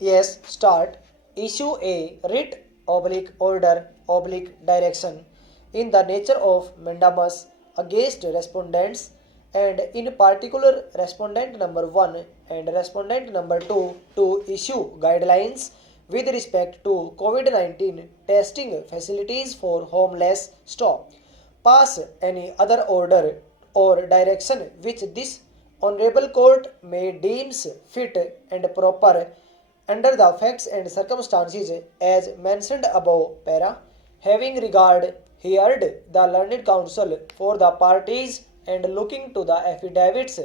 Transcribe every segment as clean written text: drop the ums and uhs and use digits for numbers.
Yes, start. Issue a writ oblique order oblique direction in the nature of mandamus against respondents and in particular respondent number 1 and respondent number 2 to issue guidelines with respect to COVID-19 testing facilities for homeless stop. Pass any other order or direction which this honorable court may deems fit and proper under the facts and circumstances as mentioned above para, having regard heard the learned counsel for the parties and looking to the affidavits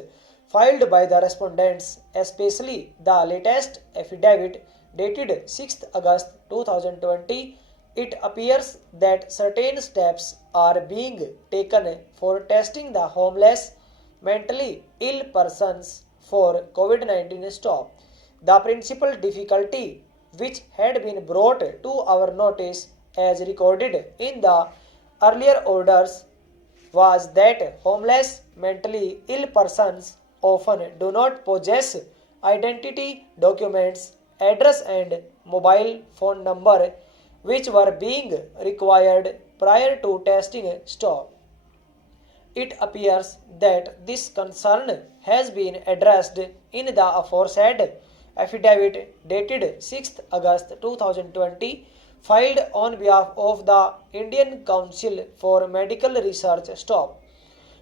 filed by the respondents, especially the latest affidavit dated 6th August 2020, it appears that certain steps are being taken for testing the homeless, mentally ill persons for COVID 19 stop. The principal difficulty which had been brought to our notice as recorded in the earlier orders was that homeless mentally ill persons often do not possess identity documents, address and mobile phone number which were being required prior to testing stop. It appears that this concern has been addressed in the aforesaid affidavit dated 6th August 2020 filed on behalf of the Indian Council for Medical Research stop.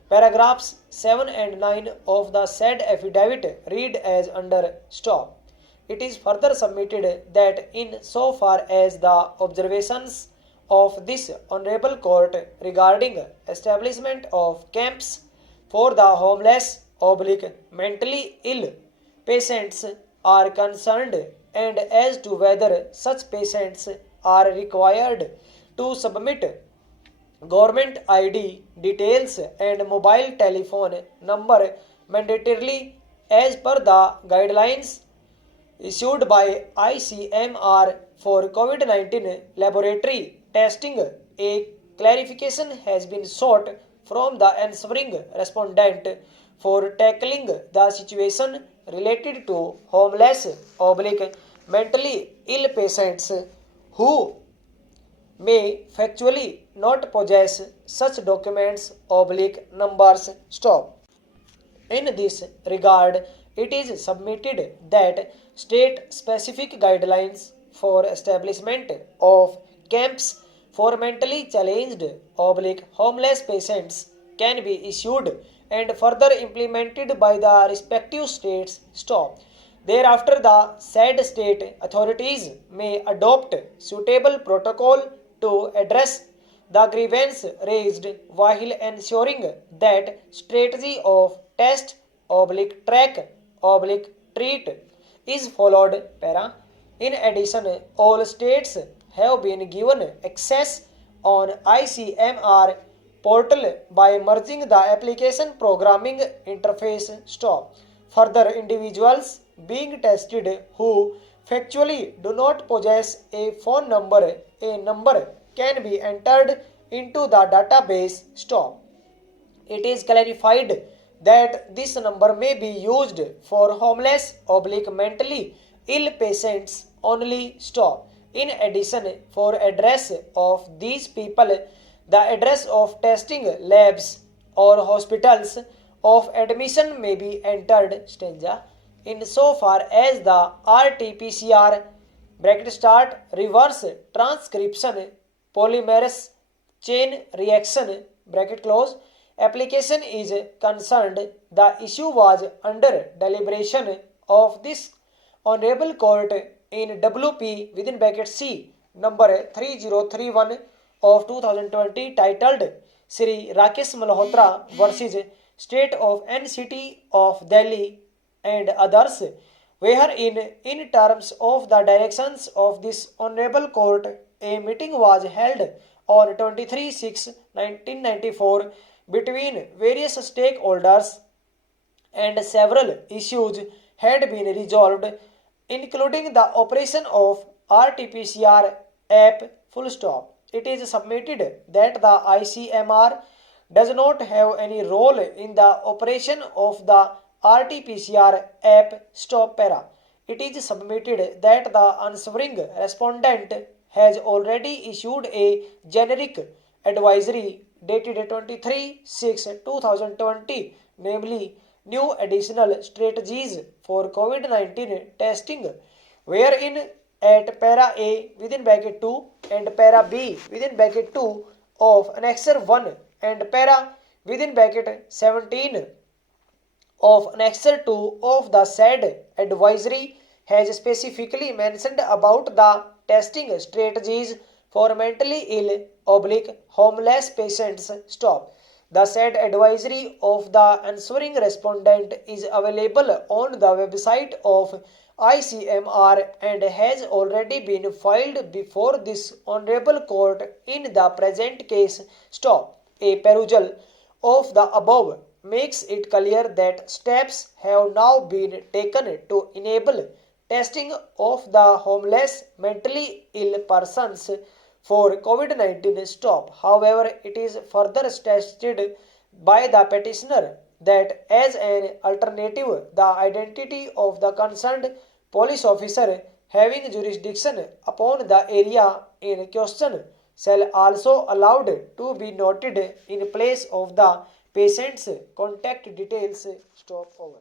Paragraphs 7 and 9 of the said affidavit read as under stop. It is further submitted that in so far as the observations of this honorable court regarding establishment of camps for the homeless oblique mentally ill patients are concerned and as to whether such patients are required to submit government ID details and mobile telephone number mandatorily as per the guidelines issued by ICMR for COVID 19 laboratory testing. A clarification has been sought from the answering respondent for tackling the situation related to homeless oblique mentally ill patients who may factually not possess such documents oblique numbers stop. In this regard, it is submitted that state specific guidelines for establishment of camps for mentally challenged oblique homeless patients can be issued and further implemented by the respective states stop. Thereafter, the said state authorities may adopt suitable protocol to address the grievance raised while ensuring that strategy of test oblique track oblique treat is followed para. In addition, all states have been given access on ICMR portal by merging the application programming interface stop. Further, individuals being tested who factually do not possess a phone number, a number can be entered into the database stop. It is clarified that this number may be used for homeless oblique mentally ill patients only stop. In addition, for address of these people, the address of testing labs or hospitals of admission may be entered stanza in so far as the RT-PCR bracket start reverse transcription polymerase chain reaction bracket close application is concerned. The issue was under deliberation of this honorable court in WP within bracket C number 3031 of 2020 titled Sri Rakesh Malhotra versus State of NCT of Delhi and others, wherein in terms of the directions of this honorable court a meeting was held on 23/6/1994 between various stakeholders and several issues had been resolved, including the operation of RT-PCR app full stop. It is submitted that the ICMR does not have any role in the operation of the RT-PCR app stop para. it is submitted that the answering respondent has already issued a generic advisory dated 23/6/2020, namely new additional strategies for COVID-19 testing, wherein at para A within bracket 2 and para B within bracket 2 of annexure 1 and para within bracket 17 of annexure 2 of the said advisory has specifically mentioned about the testing strategies for mentally ill homeless patients. Stop. The said advisory of the answering respondent is available on the website of ICMR and has already been filed before this honorable court in the present case. Stop. A perusal of the above makes it clear that steps have now been taken to enable testing of the homeless mentally ill persons for COVID-19. Stop. However, it is further stated by the petitioner that as an alternative, the identity of the concerned police officer having jurisdiction upon the area in question shall also allowed to be noted in place of the patient's contact details. Stop. Over.